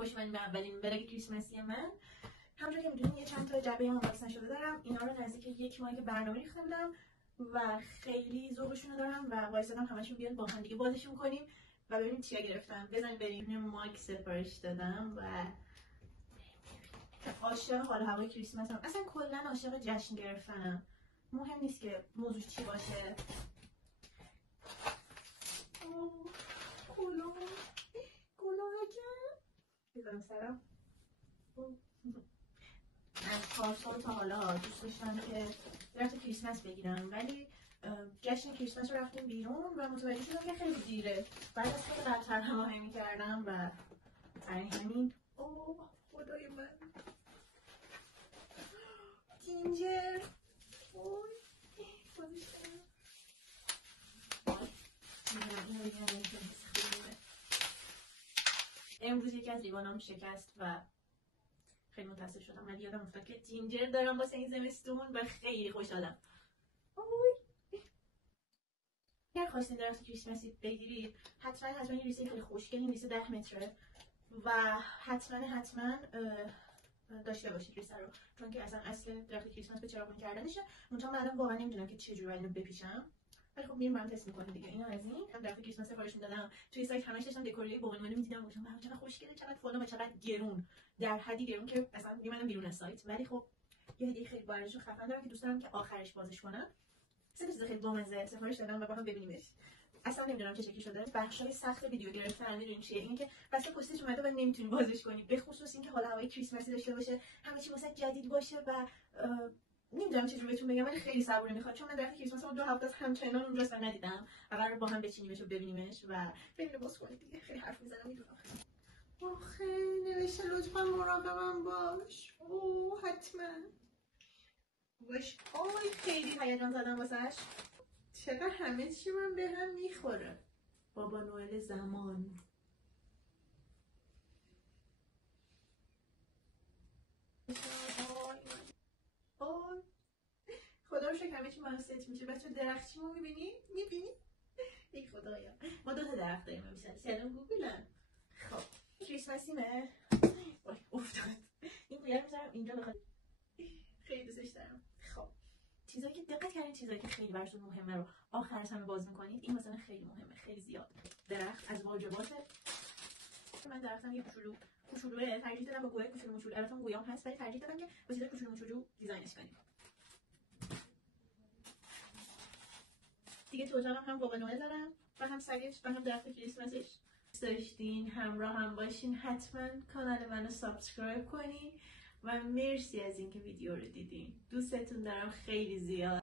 خوش اومدین به اولین برگ کریسمسی من. همونطور که میدونین یه چند تا جعبه هم باکس نشده دارم. اینا رو نزدیک یک ماه که برنامه ریخته بودم و خیلی ذوقشون رو دارم و وایسادم همشون بیان با هم دیگه بازشون کنیم و ببینیم چیا گرفتم. بزنیم بریم. مایک سفارش دادم و عاشق حال هوای کریسمس هم. اصلا کلا عاشق جشن گرفتنم. مهم نیست که موضوع چی باشه. بزنم سرم. از پارسال تا حالا دوست داشتم که درخت کریسمس بگیرم، ولی جشن کریسمس رو رفتیم بیرون و متوجه شدم که خیلی دیره. بعد از خیلی قبل‌تر هماهنگی می‌کردم و برای همین خدای من جینجر امروز یکی از لیوانام شکست و خیلی متاسف شدم، ولی یادم افتاد که جینجر دارم واسه این زمستون و خیلی خوشحالم. اگر خواستین درخت کریسمسی بگیرید حتما یه ریسه خیلی خوشگل، این ریسه 10 متره و حتما داشته باشید ریسه رو، چون که اصلا اصل درخت کریسمس به چراغون کردنشه. منتها من بعداً واقعا نمیدونم که چه جوری اینو بپیچم، ولی خب میریم برام تست می‌کنیم دیگه. اینا از این هم درخت کریسمس سفارش می‌دادم توی سایت، همش داشتم دکوری بابانوئل می‌دیدم، گفتم واو چقدر خوشگله، چقدر فلان و چقدر گرون، در حدی گرون که اصلا می‌مدم بیرون از سایت. ولی خب یه هدیه خیلی با ارزش و خفن دارم که دوست دارم که آخرش بازش کنم. سه تا چیز خیلی بامزه سفارش دادم و با هم ببینیمش. اصلا نمیدونم چه شکلی شده. بخشای سخت ویدیو گرفتن میدونین چیه؟ اینکه واسه پستش اومده و نمیتونی بازش کنی، به خصوص اینکه حالا هوای کریسمسی داشته باشه، همه چی واسه جدید باشه و نمیدونم چه جوری بهتون بگم، ولی خیلی صبوری میخواد، چون من درخت کریسمس رو 2 هفته است همچنان اونجاست و ندیدم و قرار با هم بچینیمش و ببینیمش و بریم باز کنیم دیگه. خیلی حرف میزنم میدونم. آخه نوشته لطفا مراقبم باش. حتما باش. خیلی هیجان زدم واسش. چقدر همه چی من به هم میخوره. بابا نوئل زمان. خدا رو شکر همه چی من ست میشه. بچه درختیمو میبینی؟ ای خدایا. ما 2 تا درخت داریم همیشه. سلام گوگلم. خب کریسمسیمه. افتاد. این گویا رو میذارم اینجا بخواد. خیلی دوستش دارم. خب چیزایی که دقت کردین، چیزایی که خیلی براتون مهمه رو آخر همه باز میکنید. این مثلا خیلی مهمه، خیلی زیاد. درخت از واجباته. من درختم یه کوچولوه ترجیح دادم با گویا کوچولو موچولو. البته گویام هست ولی ترجیح دادم که با چیزای کوچولو موچولو دیزاینش کنیم. دیگه تو اتاقم هم بابا نوئل دارم و هم سگش و هم درخت کریسمسش. دوست داشتین همراه هم باشین، حتما کانال منو سابسکرایب کنین و مرسی از اینکه ویدیو رو دیدین. دوستتون دارم خیلی زیاد.